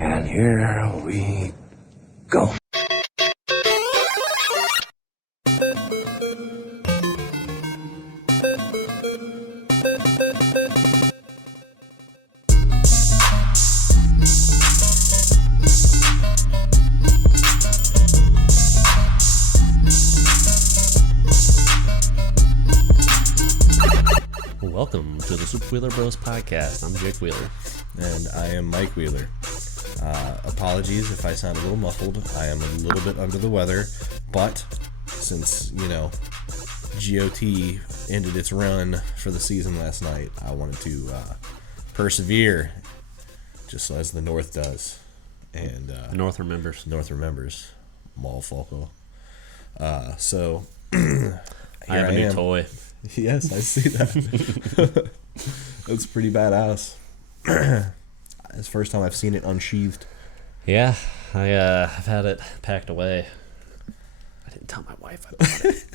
And here we go. Welcome to the Super Wheeler Bros podcast. I'm Jake Wheeler. And I am Mike Wheeler. Apologies if I sound a little muffled. I am a little bit under the weather, but since, GoT ended its run for the season last night, I wanted to persevere, just as the North does. And The North remembers. North remembers. Motherfucker. So, I have a new toy. Yes, I see that. That's pretty badass. It's the first time I've seen it unsheathed. Yeah, I've had it packed away. I didn't tell my wife I bought it.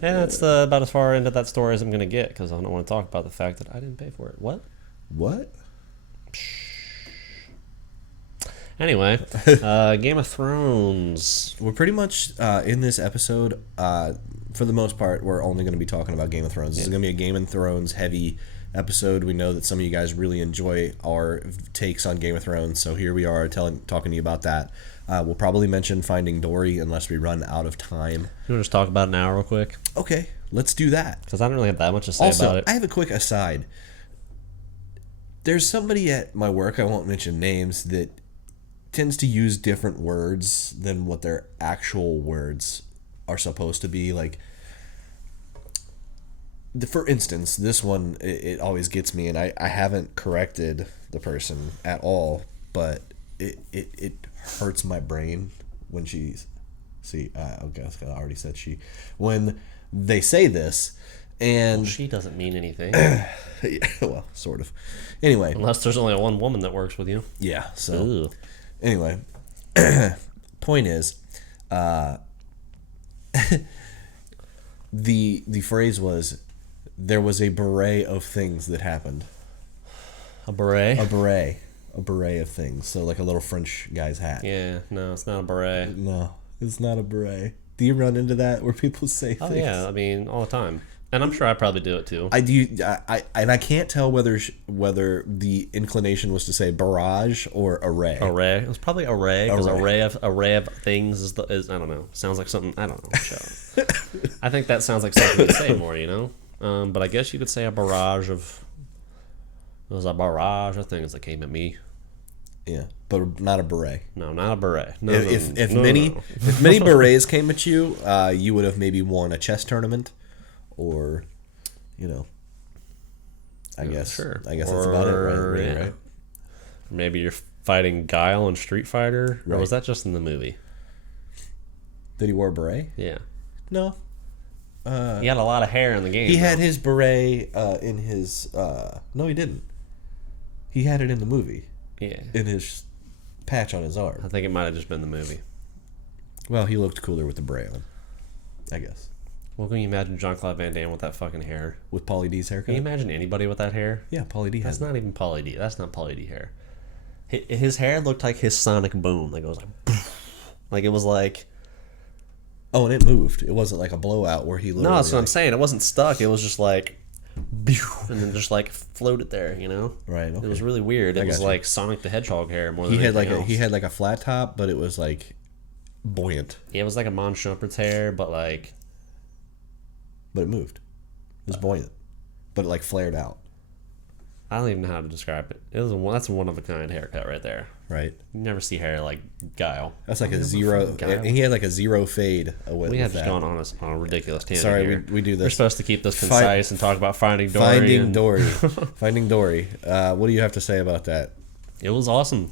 And that's about as far into that story as I'm going to get, because I don't want to talk about the fact that I didn't pay for it. What? Anyway, Game of Thrones. We're pretty much, in this episode, for the most part, we're only going to be talking about Game of Thrones. This is going to be a Game of Thrones heavy episode. We know that some of you guys really enjoy our takes on Game of Thrones, so here we are talking to you about that. We'll probably mention Finding Dory unless we run out of time. You want to just talk about an hour real quick? Okay, let's do that. Because I don't really have that much to say about it. I have a quick aside. There's somebody at my work, I won't mention names, that tends to use different words than what their actual words are supposed to be. Like, for instance, this one, it always gets me, and I haven't corrected the person at all, but it hurts my brain when I already said she, when they say this, and... Well, she doesn't mean anything. Yeah, well, sort of. Anyway. Unless there's only one woman that works with you. Yeah, so... Ooh. Anyway, point is, the phrase was, there was a beret of things that happened. A beret? A beret of things. So like a little French guy's hat. Yeah, no, it's not a beret. No, it's not a beret. Do you run into that where people say things? Oh yeah, I mean, all the time. And I'm sure I probably do it too. I do. I can't tell whether the inclination was to say barrage or array. Array. It was probably array, because array of things is I don't know. Sounds like something. I don't know. I think that sounds like something you'd say more. But I guess you could say a barrage of. It was a barrage of things that came at me. Yeah, but not a beret. No, not a beret. No, if many berets came at you, you would have maybe won a chess tournament. Or, I guess. Sure. I guess that's about it, right? Maybe you're fighting Guile in Street Fighter, right. Or was that just in the movie? Did he wear a beret? Yeah. No. He had a lot of hair in the game. He had his beret in his. No, he didn't. He had it in the movie. Yeah. In his patch on his arm. I think it might have just been the movie. Well, he looked cooler with the beret on, I guess. Well, can you imagine Jean-Claude Van Damme with that fucking hair? With Pauly D's haircut? Can you imagine anybody with that hair? Yeah, Pauly D has That's not even Pauly D. That's not Pauly D hair. His hair looked like his sonic boom. Like, it was like... Like, it was like... Oh, and it moved. It wasn't like a blowout where he literally... No, that's what I'm saying. It wasn't stuck. It was just like... And then just like floated there, Right, okay. It was really weird. It was like Sonic the Hedgehog hair more than anything else. He had like a flat top, but it was like buoyant. Yeah, it was like a Mon Shumpert's hair, but like... But it moved. It was buoyant. But it like flared out. I don't even know how to describe it. That's a one-of-a-kind haircut right there. Right. You never see hair like Guile. That's like a zero... And he had like a zero fade with We have that. just gone on a ridiculous tangent. Sorry, here. we do this. We're supposed to keep this concise and talk about Finding Dory. Finding Dory. Finding Dory. What do you have to say about that? It was awesome.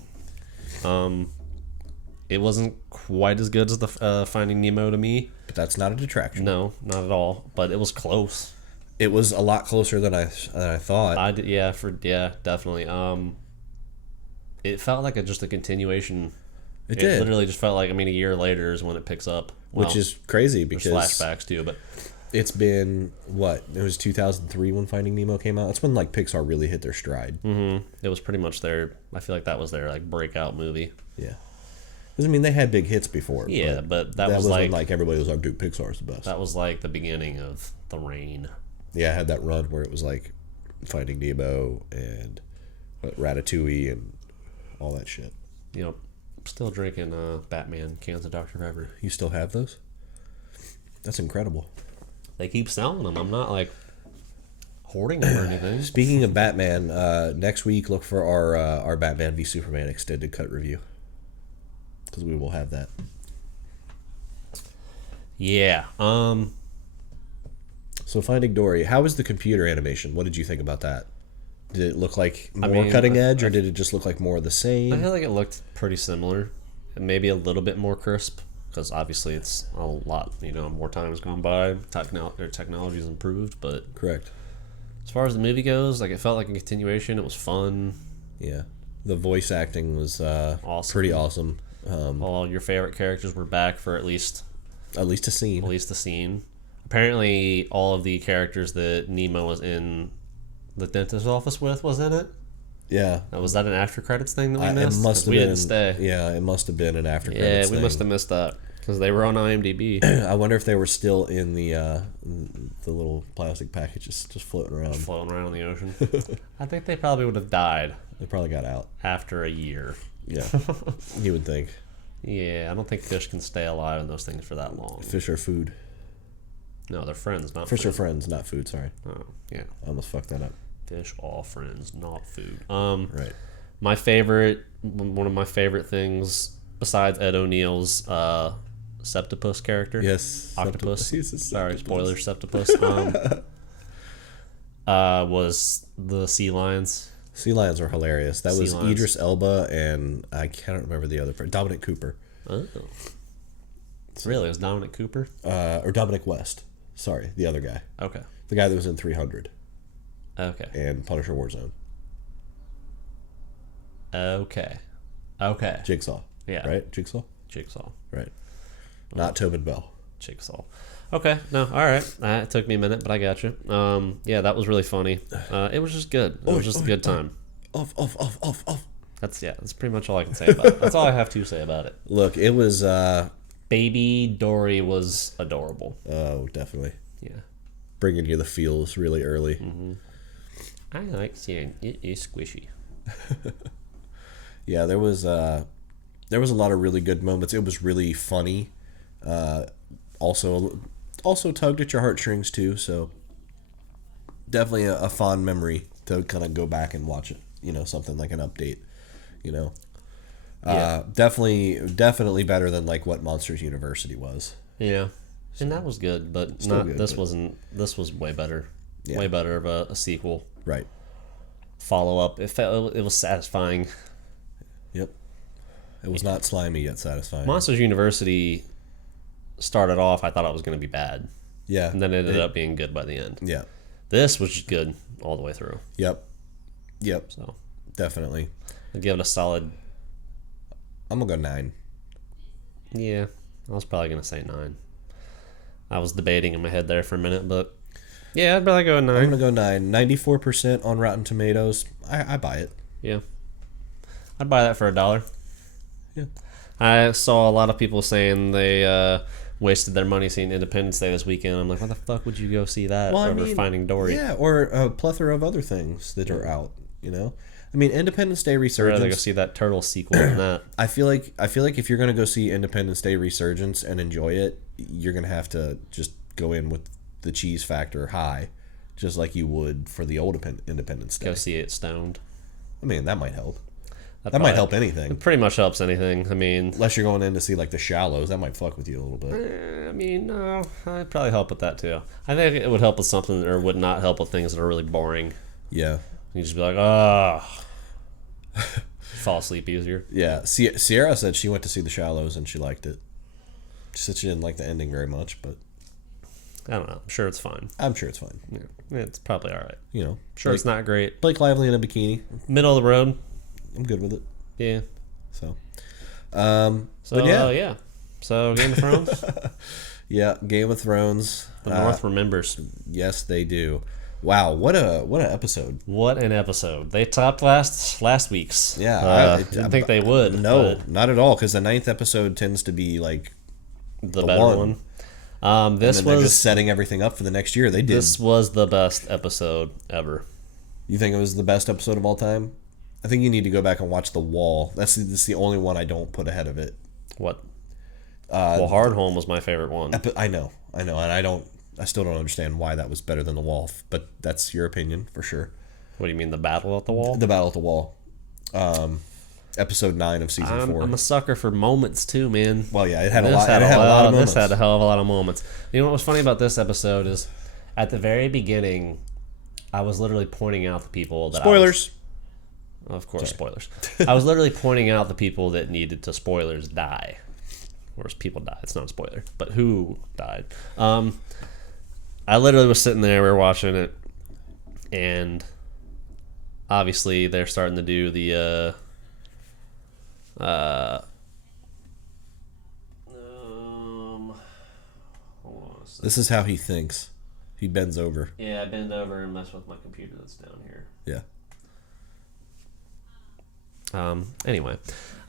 It wasn't quite as good as the Finding Nemo to me. But that's not a detraction. No, not at all. But it was close. It was a lot closer than I thought. Definitely. It felt like just a continuation. It did. Literally just felt like, a year later is when it picks up. Which is crazy because... There's flashbacks too, but... It's been, what? It was 2003 when Finding Nemo came out. That's when, like, Pixar really hit their stride. Mm-hmm. It was pretty much I feel like that was their, like, breakout movie. Yeah. Because, I mean, they had big hits before. Yeah, but that was when, like, everybody was like, dude, Pixar's the best. That was, like, the beginning of the reign. Yeah, I had that run where it was, like, Finding Nemo and Ratatouille and all that shit. Yep. Still drinking Batman cans of Dr. Pepper. You still have those? That's incredible. They keep selling them. I'm not, like, hoarding them or anything. Speaking of Batman, next week look for our Batman v Superman extended cut review, because we will have that. Yeah. So Finding Dory, how was the computer animation? What did you think about that? Did it look like more cutting edge, or did it just look like more of the same? I feel like it looked pretty similar, and maybe a little bit more crisp, because obviously it's a lot, more time has gone by, technology's improved, but Correct. as far as the movie goes, like, it felt like a continuation. It was fun. Yeah. The voice acting was Awesome. pretty awesome. All your favorite characters were back for at least a scene. the scene. Apparently, all of the characters that Nemo was in the dentist's office with was in it. Yeah. Was that an after credits thing that we missed? It must have we been. didn't stay. Yeah, it must have been an after credits Yeah, we must have missed that because they were on IMDb. I wonder if they were still in the little plastic packages just floating around. Floating around in the ocean. I think they probably would have died They probably got out. after a year. Yeah. You would think. Yeah, I don't think fish can stay alive in those things for that long. Fish are food. No, they're friends, not Fish are food. friends, not food, sorry. Oh, yeah. I almost fucked that up. Fish all friends, not food. Right. One of my favorite things, besides Ed O'Neill's Septopus character. Yes. Octopus. He's a Sorry, septopus. spoiler, Septopus. Was the sea lions. Sea lions were hilarious. That was Sea lions. Idris Elba and I can't remember the other person. Dominic Cooper. Oh. Really? It was Dominic Cooper? Or Dominic West. Sorry, the other guy. Okay. The guy that was in 300 Okay. and Punisher Warzone. Okay. Jigsaw. Yeah. Right? Jigsaw? Jigsaw. Right. Not Tobin Bell. Jigsaw. Okay. No. All right. It took me a minute, but I got you. Yeah, that was really funny. It was just good. It was just a good time. Off. That's pretty much all I can say about it. That's all I have to say about it. Look, it was Baby Dory was adorable. oh, definitely. Yeah. Bringing you the feels really early. I like seeing it is squishy. Yeah, there was a lot of really good moments. It was really funny. Also tugged at your heartstrings too. So definitely a fond memory to kind of go back and watch it. Something like an update. Yeah. Definitely better than like what Monsters University was. Yeah. And that was good, but Still not good, this but- wasn't. This was way better. Yeah. Way better of a sequel. Right. Follow up. It was satisfying. Yep. It was not slimy yet satisfying. Monsters University started off, I thought it was going to be bad, Yeah. and then it ended up being good by the end. Yeah. This was just good all the way through. Yep. So Definitely. I'd give it a solid. I'm gonna go 9. Yeah, I was probably going to say 9. I was debating in my head there for a minute, but yeah, I'd probably go a 9. I'm gonna go 9. 94% on Rotten Tomatoes. I buy it. Yeah, I'd buy that for $1. Yeah. I saw a lot of people saying they wasted their money seeing Independence Day this weekend. I'm like, why the fuck would you go see that over Finding Dory? Yeah, or a plethora of other things that are out. I mean, Independence Day I'd rather go Resurgence. see that turtle sequel than that. I feel like if you're gonna go see Independence Day Resurgence and enjoy it, you're gonna have to just go in with the cheese factor high, just like you would for the old Independence Day. Go see it stoned. I mean, that might help. That Probably- might help anything. It pretty much helps anything. I mean, Unless you're going in to see like The Shallows, that might fuck with you a little bit. no, I'd probably help with that too. I think it would help with something, or would not help with things that are really boring. Yeah. You just be like, ah, fall asleep easier. Yeah. Sierra said she went to see The Shallows and she liked it. She said she didn't like the ending very much, but I don't know. I'm sure it's fine. I'm sure it's fine. Yeah, it's probably all right. Sure, Blake, it's not great. Blake Lively in a bikini. Middle of the road. I'm good with it. Yeah. So, So but yeah. yeah. So Game of Thrones. Yeah, Game of Thrones. The North remembers. Yes, they do. Wow, what an episode! What an episode! They topped last week's. Yeah, I didn't think they would. No, not at all. Because the 9th episode tends to be like the better one. This they're just setting everything up for the next year. They did. This was the best episode ever. You think it was the best episode of all time? I think you need to go back and watch The Wall. That's the only one I don't put ahead of it. What? Well, Hardhome was my favorite one. I know, and I still don't understand why that was better than The Wall, but that's your opinion for sure. What do you mean, the Battle at the Wall? The Battle at the Wall. Episode 9 of season 4. I'm a sucker for moments too, man. Well, yeah, it had a lot of moments. This had a hell of a lot of moments. You know what was funny about this episode is, at the very beginning, I was literally pointing out the people that spoilers. Of course, spoilers. I was literally pointing out the people that needed to spoilers die. Or people die. It's not a spoiler, but who died? I literally was sitting there. We were watching it, and obviously they're starting to do the hold on a second. This is how he thinks. He bends over. Yeah, I bend over and mess with my computer that's down here. Yeah. Anyway,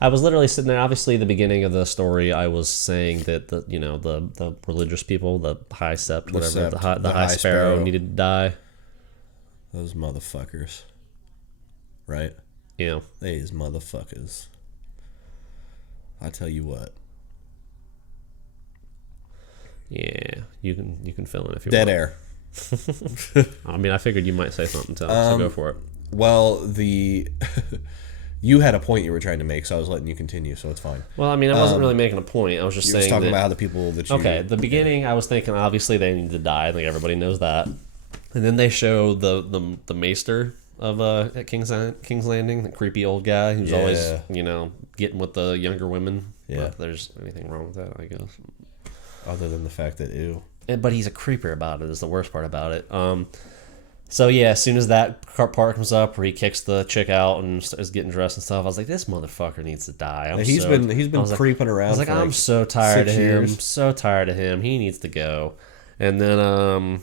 I was literally sitting there. Obviously, the beginning of the story, I was saying that the religious people, the high sept, whatever, the high sparrow needed to die. Those motherfuckers, right? Yeah, these motherfuckers. I tell you what. Yeah, you can fill in if you want. Dead air. I mean, I figured you might say something, so go for it. Well, you had a point you were trying to make, so I was letting you continue, so it's fine. Well, I mean, I wasn't really making a point. I was just saying. You were talking about how the people that you. Okay, the beginning, I was thinking obviously they need to die. I think everybody knows that. And then they show the maester of at King's Landing, the creepy old guy who's always getting with the younger women. Yeah, if there's anything wrong with that, I guess. Other than the fact that but he's a creeper about it. Is the worst part about it. So yeah, as soon as that part comes up where he kicks the chick out and is getting dressed and stuff, I was like, this motherfucker needs to die. He's been creeping around. I was like, I'm so tired of him. I'm so tired of him. He needs to go. And then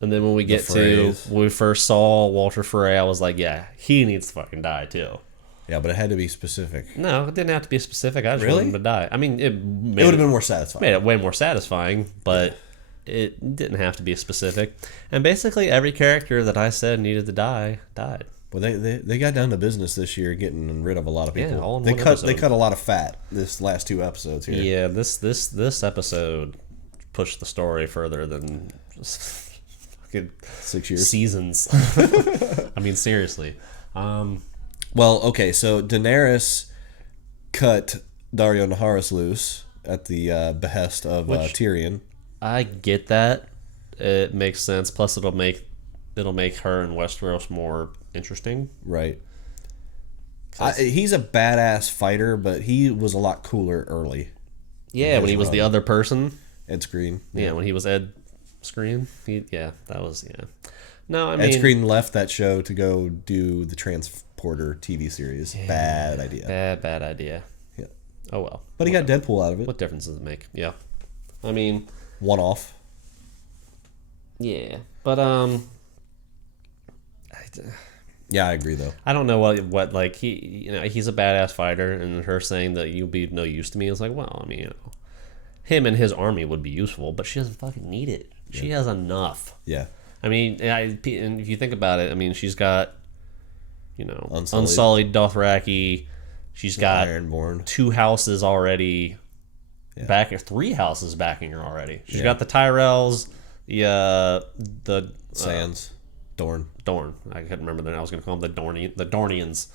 when we get to when we first saw Walter Frey, I was like, yeah, he needs to fucking die too. Yeah, but it had to be specific. No, it didn't have to be specific. I just wanted him to die. I mean, it would have been more satisfying. Made it way more satisfying, but it didn't have to be specific. And basically every character that I said needed to die died. Well, they got down to business this year, getting rid of a lot of people. Yeah, all in they one cut episode. They cut a lot of fat this last 2 episodes here. Yeah, this episode pushed the story further than just fucking 6 years seasons. I mean, seriously. Well, okay, so Daenerys cut Daario Naharis loose at the behest of Tyrion. I get that. It makes sense. Plus, it'll make her and Westeros more interesting. Right. He's a badass fighter, but he was a lot cooler early. Yeah, when he was the other person. Ed Skrein. Yeah, when he was Ed Skrein. No, I mean, Ed Skrein left that show to go do the Transporter TV series. Yeah, bad idea. Bad idea. Yeah. Oh well. But he got Deadpool out of it. What difference does it make? Yeah. I mean, one-off. Yeah, but yeah, I agree though. I don't know what like he's a badass fighter, and her saying that you'll be no use to me is like, well, I mean, him and his army would be useful, but she doesn't fucking need it. Yeah. She has enough. Yeah. I mean, and if you think about it, I mean, she's got Unsullied Dothraki. She's got Ironborn. 2 houses already. Yeah. 3 houses backing her already. She's got the Tyrells, the Sands, Dorne. I couldn't remember that. I was going to call them the Dornians.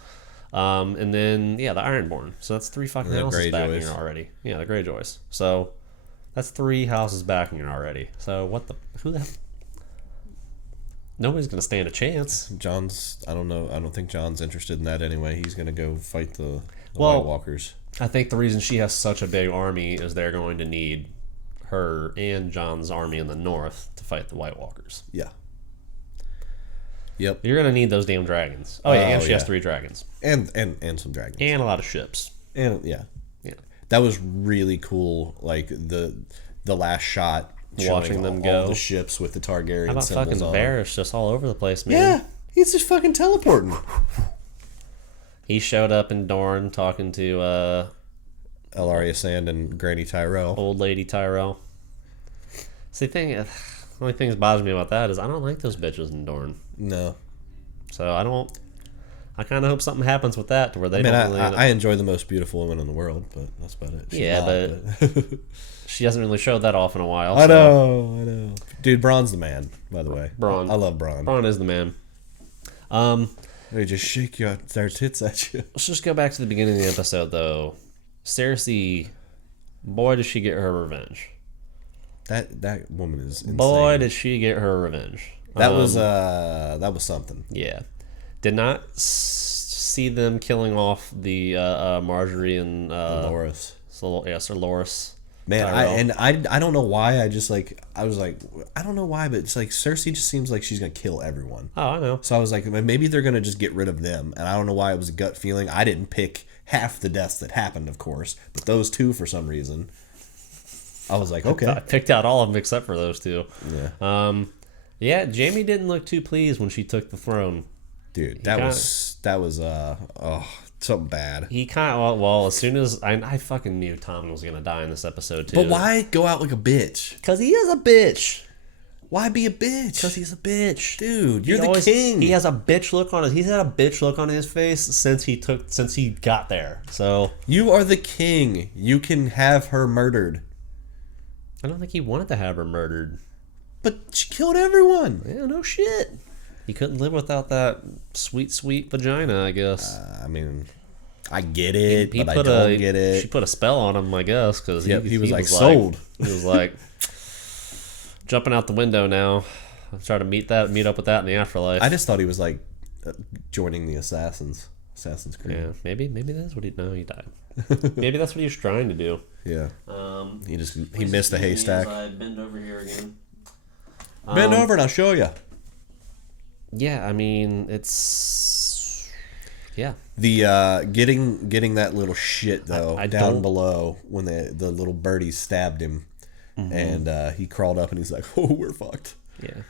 And then the Ironborn. So that's 3 fucking houses backing her already. Yeah, the Greyjoys. So that's 3 houses backing her already. So who the hell? Nobody's going to stand a chance. I don't know. I don't think John's interested in that anyway. He's going to go fight the White Walkers. I think the reason she has such a big army is they're going to need her and John's army in the north to fight the White Walkers. Yeah. Yep. You're going to need those damn dragons. Oh, yeah, and she has 3 dragons. And some dragons. And a lot of ships. And, yeah. That was really cool. Like the last shot, Watching them go. all the ships with the Targaryen How about symbols fucking on. Varys just all over the place, man? Yeah, he's just fucking teleporting. He showed up in Dorne talking to Elaria Sand and Granny Tyrell. old lady Tyrell. See, the only thing that bothers me about that is I don't like those bitches in Dorne. No. So I kind of hope something happens with that to where they don't really... I enjoy the most beautiful woman in the world, but that's about it. She's Yeah, hot, but she hasn't really showed that off in a while. I know. Dude, Braun's the man, by the way. Braun. I love Braun. Braun is the man. They just shake their tits at you. Let's just go back to the beginning of the episode, though. Cersei, boy, did she get her revenge. That woman is insane. Boy, did she get her revenge. That was something. Yeah. Did not see them killing off the Marjorie and Loras. Sir Loras. Man, Tyrell. I don't know why. I was like, I don't know why, but it's like Cersei just seems like she's gonna kill everyone. Oh, I know. So I was like, maybe they're gonna just get rid of them, and I don't know why it was a gut feeling. I didn't pick half the deaths that happened, of course, but those two for some reason. I was like, okay. I picked out all of them except for those two. Yeah. Yeah, Jaime didn't look too pleased when she took the throne. Dude, that was something bad. He kind of, well, as soon as I fucking knew Tommen was gonna die in this episode too. But why go out like a bitch? Because he is a bitch. Why be a bitch? Because he's a bitch, dude. You're the king. He has a bitch look on his. He's had a bitch look on his face since he got there. So you are the king. You can have her murdered. I don't think he wanted to have her murdered. But she killed everyone. Yeah, no shit. He couldn't live without that sweet, sweet vagina, I guess. I mean, I get it, He but I don't get it. She put a spell on him, I guess, because he was like sold. He was like jumping out the window now. I'll try to meet up with that in the afterlife. I just thought he was like joining the Assassin's Creed. Yeah, maybe that's what he died. Maybe that's what he was trying to do. Yeah. He missed the haystack. I bend over here again. Bend over and I'll show you. Yeah, I mean it's the getting that little shit though I down don't- below when the little birdies stabbed him, and he crawled up and he's like, "Oh, we're fucked." Yeah.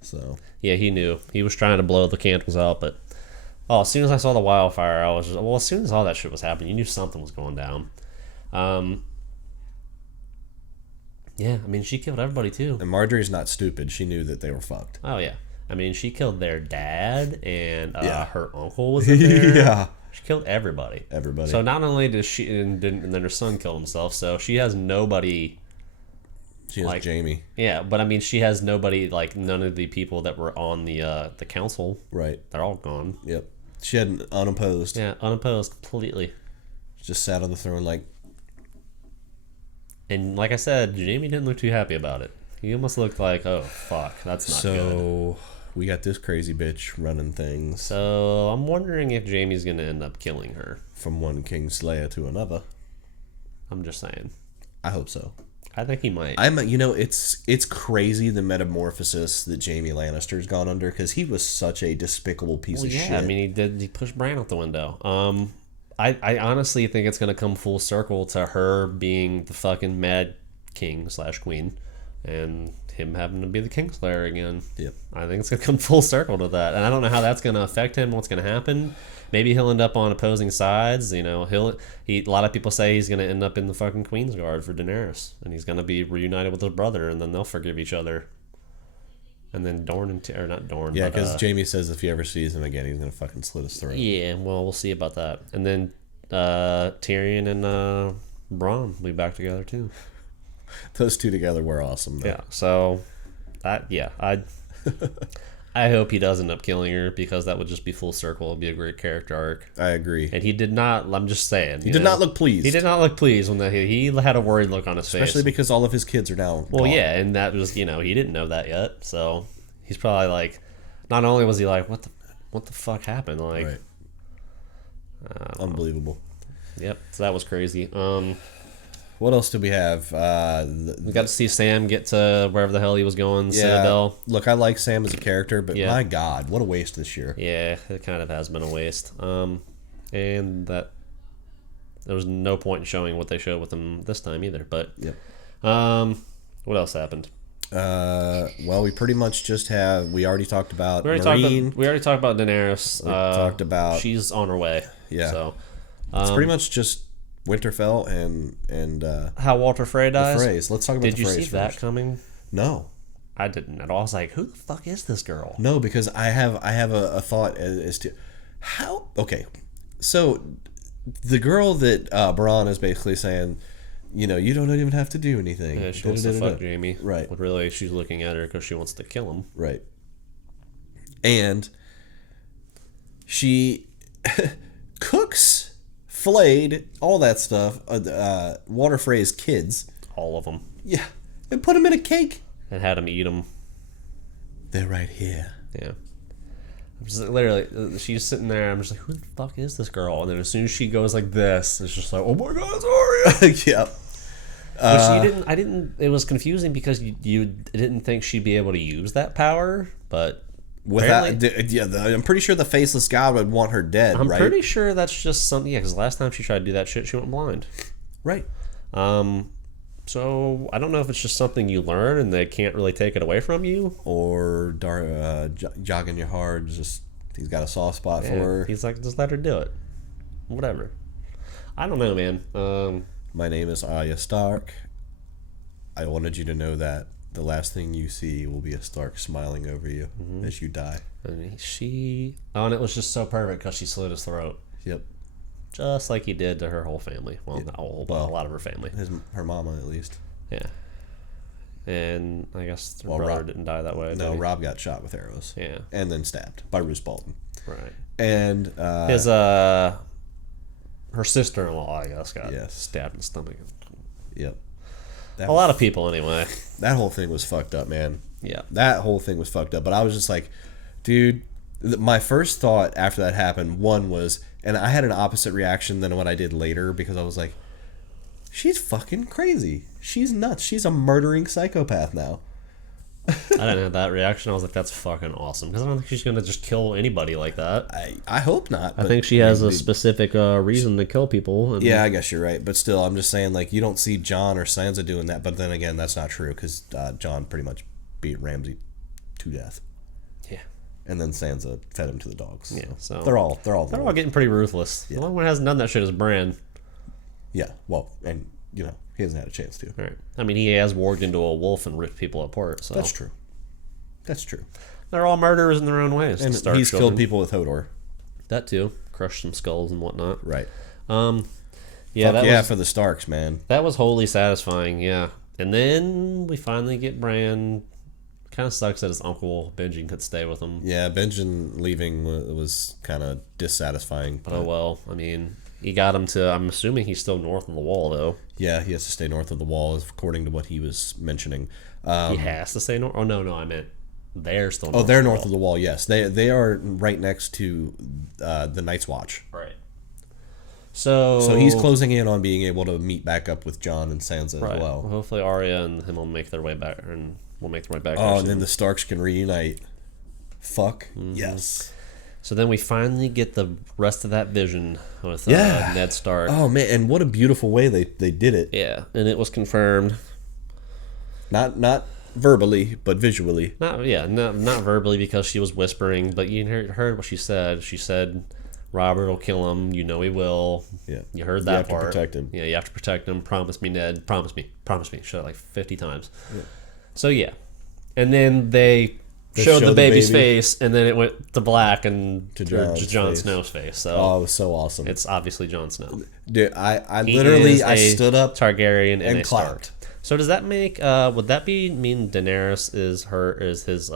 So Yeah, he knew. He was trying to blow the candles out, but as soon as I saw the wildfire, I was just as soon as all that shit was happening, you knew something was going down. Yeah, I mean she killed everybody too. and Marjorie's not stupid. She knew that they were fucked. Oh yeah. I mean she killed their dad and Yeah. her uncle was in there. Yeah. She killed everybody. Everybody. So not only does she and then her son killed himself, so she has nobody. She has Jamie. Yeah, but I mean, she has nobody, like, none of the people that were on the council. Right. They're all gone. Yep. She had an unopposed. Yeah, unopposed completely. Just sat on the throne like. And like I said, Jamie didn't look too happy about it. He almost looked like, oh, fuck, that's not good. So we got this crazy bitch running things So I'm wondering if Jamie's going to end up killing her. from one Kingslayer to another. I'm just saying. I hope so. I think he might. It's crazy the metamorphosis that Jaime Lannister's gone under, because he was such a despicable piece of shit. I mean, he pushed Bran out the window. I honestly think it's going to come full circle to her being the fucking Mad King / Queen, and him having to be the Kingslayer again. Yep. I think it's going to come full circle to that, and I don't know how that's going to affect him. What's going to happen? Maybe he'll end up on opposing sides. You know, a lot of people say he's going to end up in the fucking Queensguard for Daenerys, and he's going to be reunited with his brother, and then they'll forgive each other. And then Dorne or not Dorne. Yeah, but, because Jamie says if he ever sees him again, he's gonna fucking slit his throat. yeah, well, we'll see about that. And then Tyrion and Bronn will be back together too. Those two together were awesome, though. Yeah, so I hope he does end up killing her, because that would just be full circle. It'd be a great character arc. I agree. And he did not. I'm just saying. He did not look pleased. He did not look pleased when he had a worried look on his face. Especially because all of his kids are now Well, gone. yeah, and that was he didn't know that yet, so he's probably like, not only was he like, what the fuck happened, like, Right. Unbelievable. Yep, so that was crazy. What else did we have? We got to see Sam get to wherever the hell he was going, Citadel. Look, I like Sam as a character, but Yeah. my God, what a waste this year. Yeah, it kind of has been a waste. And that there was no point in showing what they showed with him this time either. But Yep. what else happened? Well, we pretty much just have. We already talked about We already talked about Daenerys. We talked about. She's on her way. Yeah. So It's pretty much just Winterfell and how Walter Frey dies. Freys. Let's talk about Did the you Freys see that first. coming? No. I didn't at all. I was like, who the fuck is this girl? No, because I have a thought as to how. Okay, so the girl that Bronn is basically saying, you don't even have to do anything. Yeah, she wants to fuck Jamie. Right. But really, she's looking at her because she wants to kill him. Right. And she cooks, flayed, all that stuff. Walter Frey's kids. All of them. Yeah. And put them in a cake. And had him eat them. They're right here. Yeah. I'm just literally, she's sitting there. I'm just like, who the fuck is this girl? And then as soon as she goes like this, it's just like, oh my god, it's Arya. Yep. But she didn't. I didn't. It was confusing because you didn't think she'd be able to use that power, but I'm pretty sure the faceless god would want her dead. I'm right? pretty sure that's just something. Yeah, because last time she tried to do that shit, she went blind. Right. So I don't know if it's just something you learn and they can't really take it away from you, or jogging your hard. Just he's got a soft spot for her. He's like, just let her do it. Whatever. I don't know, man. My name is Arya Stark. I wanted you to know that the last thing you see will be a Stark smiling over you as you die. And and it was just so perfect because she slit his throat. Yep. Just like he did to her whole family. Well, not all, but a lot of her family. Her mama, at least. Yeah. And I guess her brother didn't die that way. No, Rob got shot with arrows. Yeah. And then stabbed by Roose Bolton. Right. And his her sister-in-law, I guess, got stabbed in the stomach. Yep. A lot of people, anyway. That whole thing was fucked up, man. Yeah. That whole thing was fucked up. But I was just like, dude, my first thought after that happened, one was, and I had an opposite reaction than what I did later, because I was like, she's fucking crazy. She's nuts. She's a murdering psychopath now. I didn't have that reaction. I was like, that's fucking awesome. Because I don't think she's going to just kill anybody like that. I hope not. I think she has a specific reason to kill people. And yeah, I guess you're right. But still, I'm just saying, like, you don't see Jon or Sansa doing that. But then again, that's not true, because Jon pretty much beat Ramsay to death. Yeah. And then Sansa fed him to the dogs. Yeah, so they're all getting pretty ruthless. Yeah. The only one who hasn't done that shit is Bran. Yeah, well, and he hasn't had a chance to. Right. I mean, he has warged into a wolf and ripped people apart. So That's true. That's true. They're all murderers in their own ways. And he's killed people with Hodor. That too. Crushed some skulls and whatnot. Right. Yeah. For the Starks, man. That was wholly satisfying. Yeah. And then we finally get Bran. Kind of sucks that his uncle Benjen could stay with him. Yeah, Benjen leaving was kind of dissatisfying. But oh well. I mean, he got him to. I'm assuming he's still north of the wall, though. Yeah, he has to stay north of the wall, according to what he was mentioning. He has to stay north. Oh no, I meant they're still. North they're north of the wall. Yes, they are right next to the Night's Watch. Right. So he's closing in on being able to meet back up with Jon and Sansa as well. Hopefully, Arya and him will make their way back, and we'll make their way back. Oh, and then the Starks can reunite. Fuck yes. So then we finally get the rest of that vision with Ned Stark. Oh man, and what a beautiful way they did it. Yeah, and it was confirmed. Not verbally, but visually. Not verbally because she was whispering, but you heard what she said. She said, "Robert will kill him. You know he will." Yeah, you heard that part. You have to protect him. Yeah, you have to protect him. Promise me, Ned. Promise me. Promise me. Shut it like 50 times. Yeah. So yeah, and then they showed the baby's face, and then it went to black and to Jon Snow's face. So it was so awesome. It's obviously Jon Snow. Dude, I literally stood up Targaryen and clapped. Stark. So does that make would that mean Daenerys is his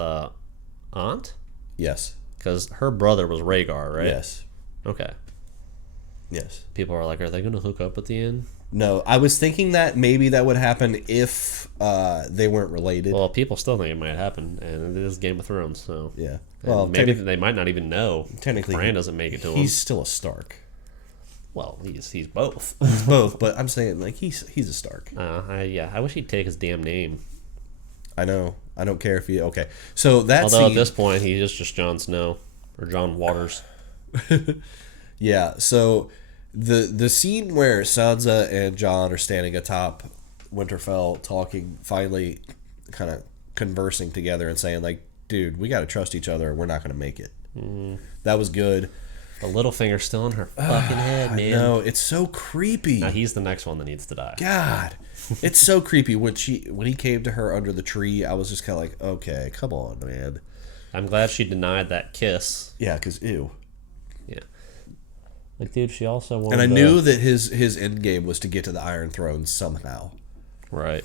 aunt? Yes, because her brother was Rhaegar, right? Yes. Okay. Yes. People are like, are they going to hook up at the end? No, I was thinking that maybe that would happen if they weren't related. Well, people still think it might happen, and it is Game of Thrones, so yeah. Well, maybe they might not even know. Technically, Bran doesn't make it to him. He's still a Stark. Well, he's both. He's both, but I'm saying like he's a Stark. I wish he'd take his damn name. I know. I don't care if he. Okay, so that's at this point he is just Jon Snow or John Waters. Yeah. So The scene where Sansa and Jon are standing atop Winterfell talking, finally kind of conversing together and saying, like, dude, we got to trust each other or we're not going to make it. That was good. The little finger's still in her fucking head, man. No, it's so creepy. Now he's the next one that needs to die. God, it's so creepy. When he came to her under the tree, I was just kind of like, okay, come on, man. I'm glad she denied that kiss. Yeah, because ew. Yeah. Like, dude, she also wanted. And I knew that his end game was to get to the Iron Throne somehow. Right.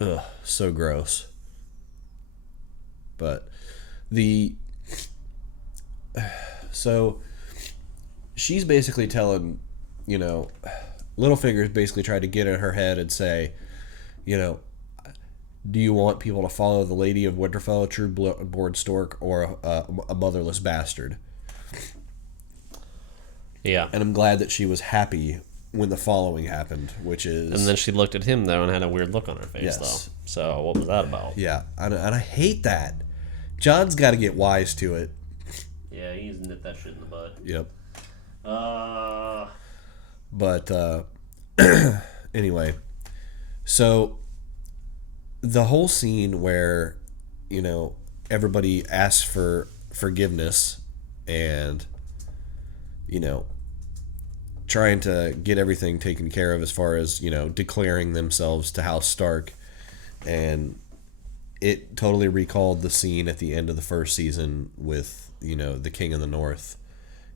Ugh, so gross. But so she's basically telling, Littlefinger's basically tried to get in her head and say, do you want people to follow the Lady of Winterfell, a true-born stork, or a motherless bastard? Yeah. And I'm glad that she was happy when the following happened, which is... And then she looked at him, though, and had a weird look on her face, Yes. though. So what was that about? Yeah, and I hate that. John's got to get wise to it. Yeah, he's nipped that shit in the bud. Yep. But, anyway, so the whole scene where, everybody asks for forgiveness and, trying to get everything taken care of as far as, declaring themselves to House Stark. And it totally recalled the scene at the end of the first season with, the King of the North.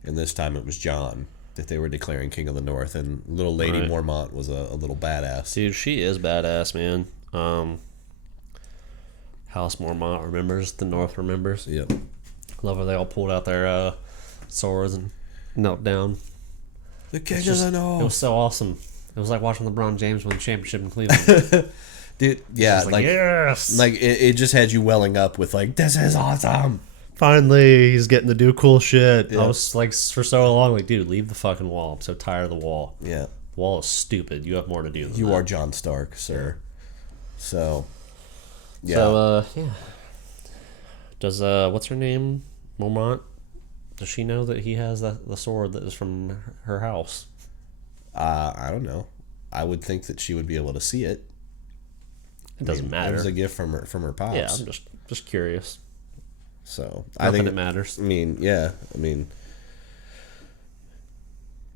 And this time it was Jon that they were declaring King of the North. And little Lady Right. Mormont was a little badass. dude, she is badass, man. House Mormont remembers. The North remembers. Yep. Love how they all pulled out their swords and knelt down. The King Just- of the North. It was so awesome. It was like watching LeBron James win the championship in Cleveland. Dude, yeah, It's like, yes! like it just had you welling up with like, this is awesome. Finally, he's getting to do cool shit. Yeah. I was like, for so long, like, dude, leave the fucking wall. I'm so tired of the wall. Yeah, The wall is stupid. You have more to do than you that. are Jon Stark, sir. So, yeah, So, yeah. Does, what's her name? Mormont? Does she know that he has the sword that is from her house? I don't know. I would think that she would be able to see it. It doesn't It matter. was a gift from her pops. Yeah, I'm just curious. So Not I think that it matters.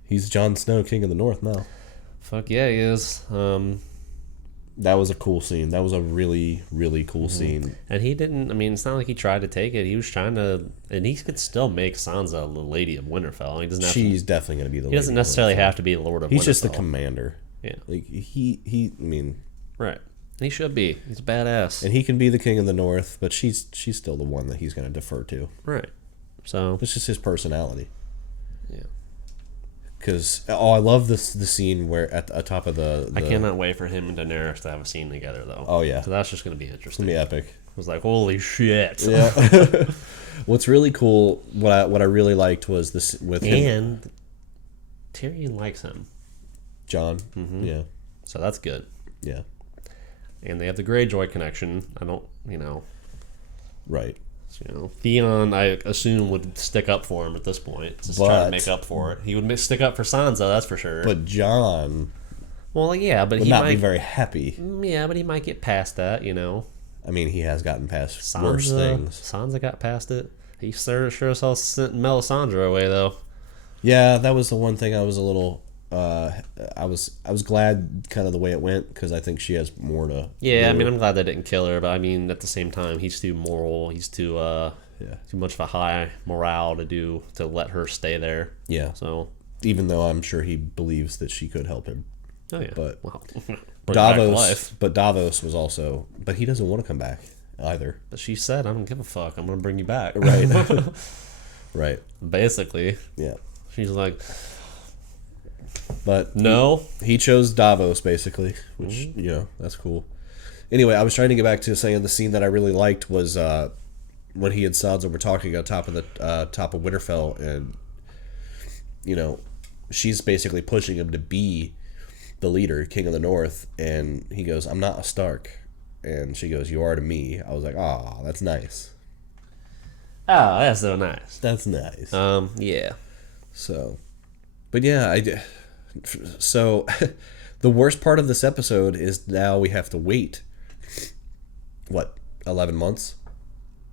He's Jon Snow, King of the North now. Fuck yeah, he is. That was a cool scene. That was a really, really cool Mm-hmm. scene. And he didn't. I mean, it's not like he tried to take it. He was trying to, and he could still make Sansa the Lady of Winterfell. He doesn't. Have She's definitely going to be the. he doesn't Lady of necessarily Winterfell. have to be the Lord of Winterfell. He's just the commander. Yeah. Like he. I mean, Right. He should be. He's a badass. and he can be the King of the North, but she's still the one that he's going to defer to. Right. So. It's just his personality. Yeah. Because I love the scene where at the top of the I cannot wait for him and Daenerys to have a scene together, though. Oh yeah, So that's just going to be it's interesting. gonna be epic. I was like, holy shit. Yeah. What's really cool, what I really liked was this with him, And Tyrion likes him. John. Mm-hmm. Yeah, So that's good. yeah, And they have the Greyjoy connection. I don't, right. Theon, I assume, would stick up for him at this point. Just try to But- make up for it. He would stick up for Sansa, that's for sure. But John well, yeah, but would he not might be very happy. Yeah, but he might get past that, I mean, he has gotten past Sansa, worse things. Sansa got past it. He sure as hell sent Melisandre away, though. Yeah, that was the one thing I was a little. I was glad kind of the way it went because I think she has more to. Yeah, I do. mean, I'm glad they didn't kill her, but I mean, at the same time, he's too moral. He's too too much of a high morale to let her stay there. Yeah. So, Even though I'm sure he believes that she could help him, oh yeah, but well, bring back Davos. life. But Davos was also. But he doesn't want to come back either. But she said, "I don't give a fuck. I'm gonna bring you back." Right. Right. Basically, Yeah. she's like, But "No." he chose Davos basically, which that's cool. Anyway, I was trying to get back to saying the scene that I really liked was when he and Sansa were talking on top of Winterfell, and she's basically pushing him to be the leader, King of the North, and he goes, "I'm not a Stark," and she goes, "You are to me." I was like, "Ah, that's nice. Oh, that's so nice. That's nice." Yeah. So, But yeah, so the worst part of this episode is now we have to wait. What, 11 months?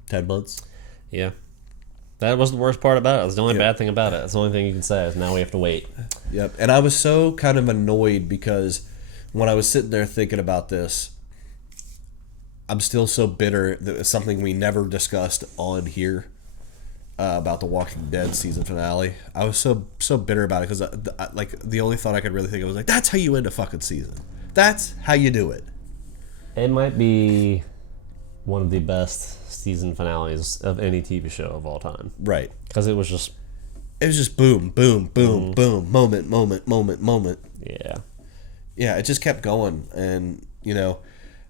10 months? Yeah. That was the worst part about it. That's the only bad thing about it. That's the only thing you can say is now we have to wait. Yep. And I was so kind of annoyed because when I was sitting there thinking about this, I'm still so bitter that it's something we never discussed on here about the Walking Dead season finale. I was so bitter about it because like the only thought I could really think of was like, that's how you end a fucking season. That's how you do it. It might be one of the best season finales of any TV show of all time. Right. Because it was just boom, boom, boom, boom, moment, moment, moment, moment. Yeah. Yeah, it just kept going. And, you know,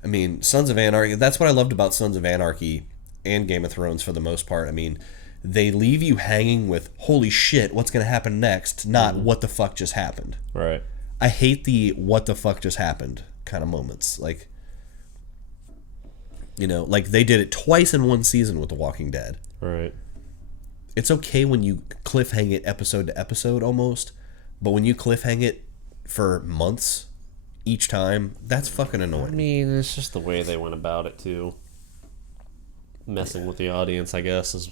I mean, Sons of Anarchy, that's what I loved about Sons of Anarchy and Game of Thrones for the most part. I mean, they leave you hanging with, holy shit, what's going to happen next, not what the fuck just happened. Right. I hate the what the fuck just happened kind of moments. Like, you know, like they did it twice in one season with The Walking Dead. Right. It's okay when you cliffhang it episode to episode almost, but when you cliffhang it for months each time, that's fucking annoying. I mean, it's just the way they went about it, too. Messing with the audience, I guess, is...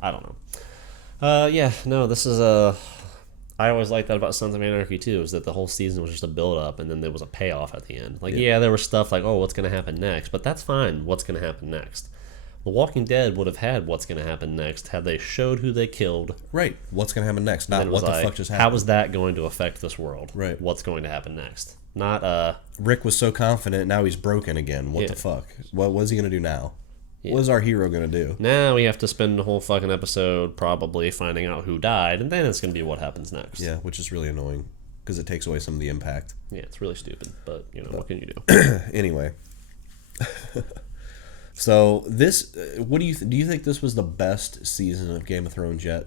I don't know. This is a... I always liked that about Sons of Anarchy, too, is that the whole season was just a build-up, and then there was a payoff at the end. Like, there was stuff like, oh, what's going to happen next? But that's fine, what's going to happen next. The Walking Dead would have had what's going to happen next had they showed who they killed. Right. What's going to happen next? Not what the fuck just happened. How is that going to affect this world? Right. What's going to happen next? Not, Rick was so confident, now he's broken again. What the fuck? What is he going to do now? Yeah. What is our hero going to do? Now we have to spend the whole fucking episode probably finding out who died, and then it's going to be what happens next. Yeah, which is really annoying, because it takes away some of the impact. Yeah, it's really stupid, but, what can you do? Anyway. So, this, what do you think this was the best season of Game of Thrones yet?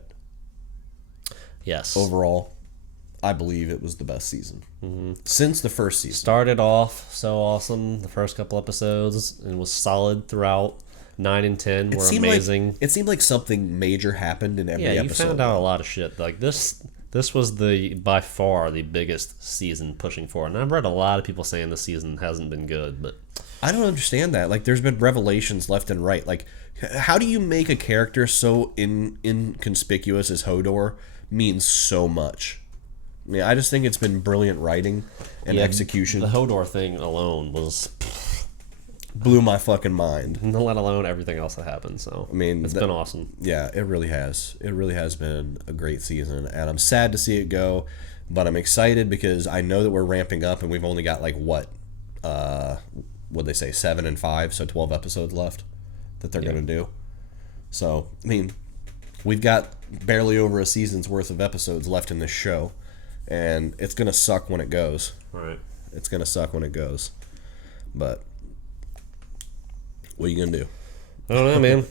Yes. Overall, I believe it was the best season. Mm-hmm. Since the first season. Started off so awesome, the first couple episodes, and was solid throughout. 9 and 10 were amazing. It seemed like something major happened in every episode. Yeah, you found out a lot of shit. Like, this was by far the biggest season pushing forward. And I've read a lot of people saying this season hasn't been good, but... I don't understand that. Like, there's been revelations left and right. Like, how do you make a character so inconspicuous as Hodor mean so much? I mean, I just think it's been brilliant writing and execution. The Hodor thing alone was... blew my fucking mind. Let alone everything else that happened. So, I mean, it's been awesome. Yeah, it really has. It really has been a great season. And I'm sad to see it go, but I'm excited because I know that we're ramping up and we've only got, like, what'd they say, 7 and 5, so 12 episodes left that they're going to do. So, I mean, we've got barely over a season's worth of episodes left in this show, and it's going to suck when it goes. Right. It's going to suck when it goes. But what are you going to do? I don't know, man.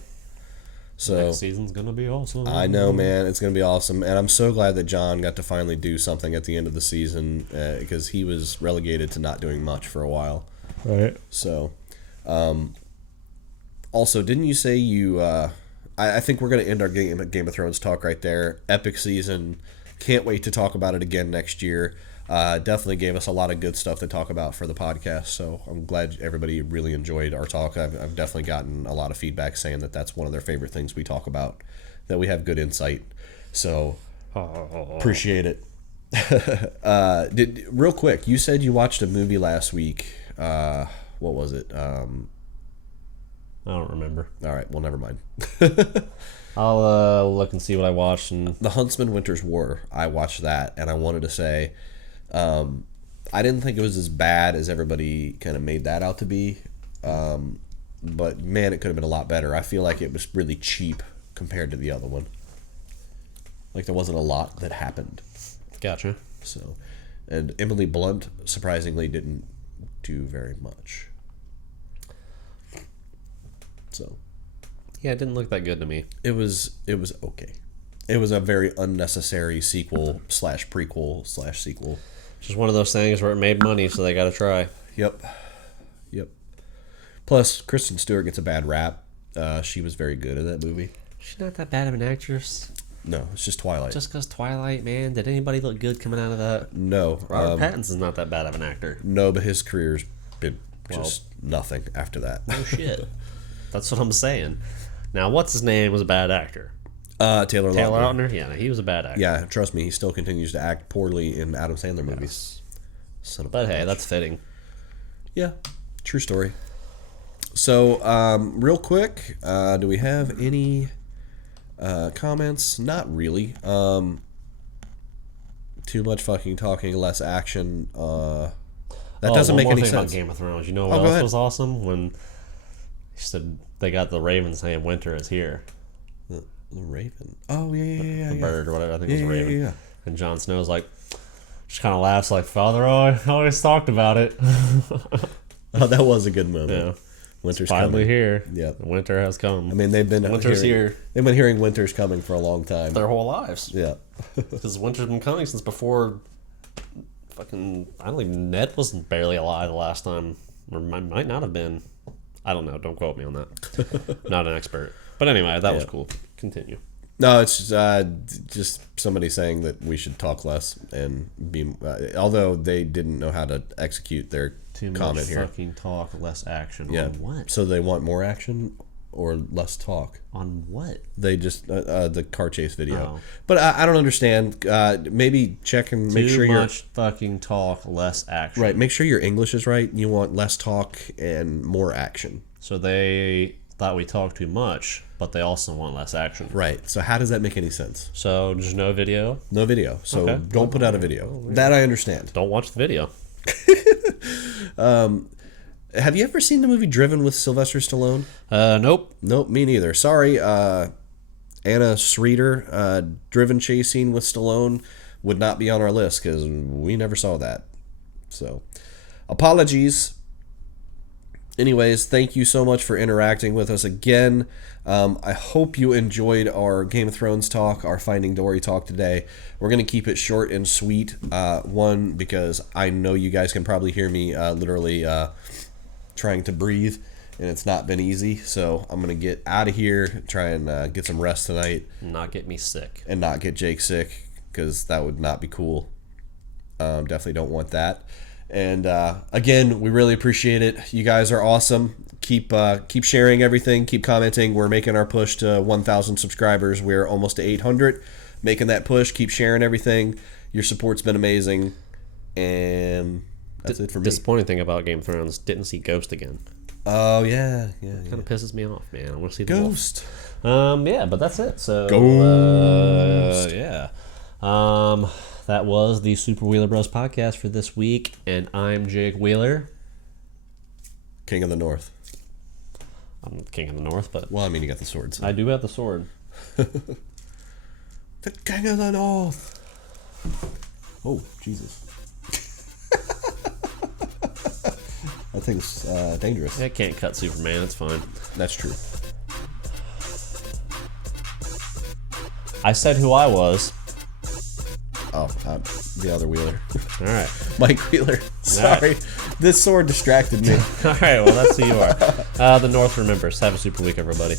So next season's going to be awesome. I know, man. It's going to be awesome. And I'm so glad that John got to finally do something at the end of the season because he was relegated to not doing much for a while. Right. So, also, didn't you say you... I think we're going to end our Game of Thrones talk right there. Epic season. Can't wait to talk about it again next year. Definitely gave us a lot of good stuff to talk about for the podcast, so I'm glad everybody really enjoyed our talk. I've definitely gotten a lot of feedback saying that that's one of their favorite things we talk about, that we have good insight. So, appreciate it. Real quick, you said you watched a movie last week. What was it? I don't remember. All right, well, never mind. I'll look and see what I watched. And The Huntsman Winter's War. I watched that, and I wanted to say, I didn't think it was as bad as everybody kind of made that out to be. But man, it could have been a lot better. I feel like it was really cheap compared to the other one. Like there wasn't a lot that happened. Gotcha. So, and Emily Blunt surprisingly didn't do very much. So, yeah, it didn't look that good to me. It was okay. It was a very unnecessary sequel / prequel / sequel. Just one of those things where it made money, so they got to try. Yep. Plus, Kristen Stewart gets a bad rap. She was very good in that movie. She's not that bad of an actress. No, it's just Twilight. Just because Twilight, man. Did anybody look good coming out of that? No. Robert Pattinson's not that bad of an actor. No, but his career's been just nothing after that. Oh, shit. That's what I'm saying. Now, what's his name was a bad actor? Taylor Lautner. Lautner? Yeah, no, he was a bad actor. Yeah, trust me, he still continues to act poorly in Adam Sandler movies. Son of a But hey, bitch. that's fitting. Yeah, true story. So, real quick, do we have any comments? Not really. Too much fucking talking, less action. That doesn't make any sense. About Game of Thrones. You know what else was awesome? When he said they got the Raven saying winter is here. The Raven. Oh, yeah. The bird or whatever. I think it was a Raven. Yeah. And Jon Snow's like, just kind of laughs like, Father always talked about it. Oh, that was a good moment. Yeah. Winter's Finally coming. here. Yeah. Winter has come. I mean, Winter's here. They've been hearing winter's coming for a long time. Their whole lives. Yeah. Because winter's been coming since before fucking, I don't even, Ned was barely alive the last time. Or might not have been. I don't know. Don't quote me on that. Not an expert. But anyway, that was cool. Continue. No, it's just somebody saying that we should talk less and be. Although they didn't know how to execute their Too comment much here. fucking talk, less action. Yeah. On what? So they want more action or less talk. On what? They just the car chase video. Oh. But I don't understand. Maybe check and make sure Too you're much fucking talk, less action. right. Make sure your English is right. You want less talk and more action. So they thought we talked too much, but they also want less action. Right. So how does that make any sense? So there's no video. No video. So Okay. don't put out a video. That I understand. Don't watch the video. Have you ever seen the movie Driven with Sylvester Stallone? Nope. Nope, me neither. Sorry, Anna Streeter, Driven chase scene with Stallone would not be on our list because we never saw that. So, apologies. Anyways, thank you so much for interacting with us again. I hope you enjoyed our Game of Thrones talk, our Finding Dory talk today. We're going to keep it short and sweet. One, because I know you guys can probably hear me literally trying to breathe, and it's not been easy. So I'm going to get out of here, try and get some rest tonight. Not get me sick. And not get Jake sick, because that would not be cool. Definitely don't want that. And again, we really appreciate it. You guys are awesome. Keep sharing everything. Keep commenting. We're making our push to 1,000 subscribers. We're almost to 800. Making that push. Keep sharing everything. Your support's been amazing. And that's it for me. Disappointing thing about Game of Thrones, didn't see Ghost again. Oh, yeah. Kind of pisses me off, man. I want to see the Ghost. wolf. Yeah, but that's it. So, Ghost. yeah. That was the Super Wheeler Bros podcast for this week, and I'm Jake Wheeler. King of the North. I'm the King of the North, but Well, I mean, you got the swords. I do have the sword. The King of the North. Oh, Jesus. That thing's dangerous. I can't cut Superman. It's fine. That's true. I said who I was. Oh, the other Wheeler. All right. Mike Wheeler. Sorry. This sword distracted me. All right. Well, that's who you are. The North remembers. Have a super week, everybody.